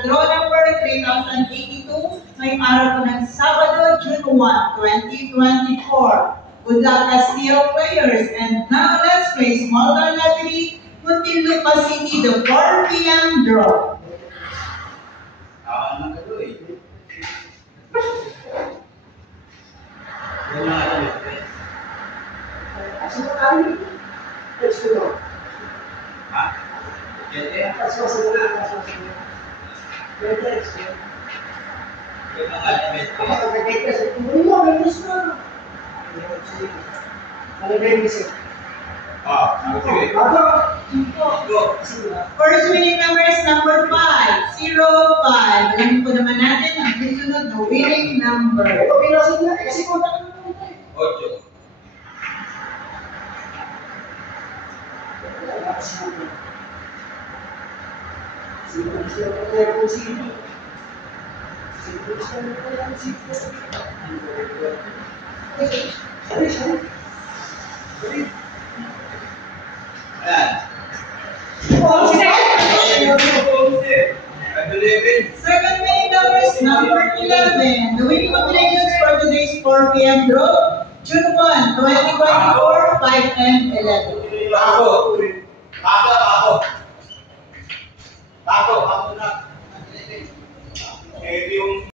sa draw number 3082 ngayong araw po ng Sabado, June 1, 2024. Good luck Castillo players, and now let's play small town lottery, Muntinlupa City, the 4 p.m. draw. First winning number is number 505. Alam po naman natin ang susunod na winning number. 8. Second winning number is number 11. The winning combinations for today's 4 p.m. draw, June 1, 2024, 5 and 11.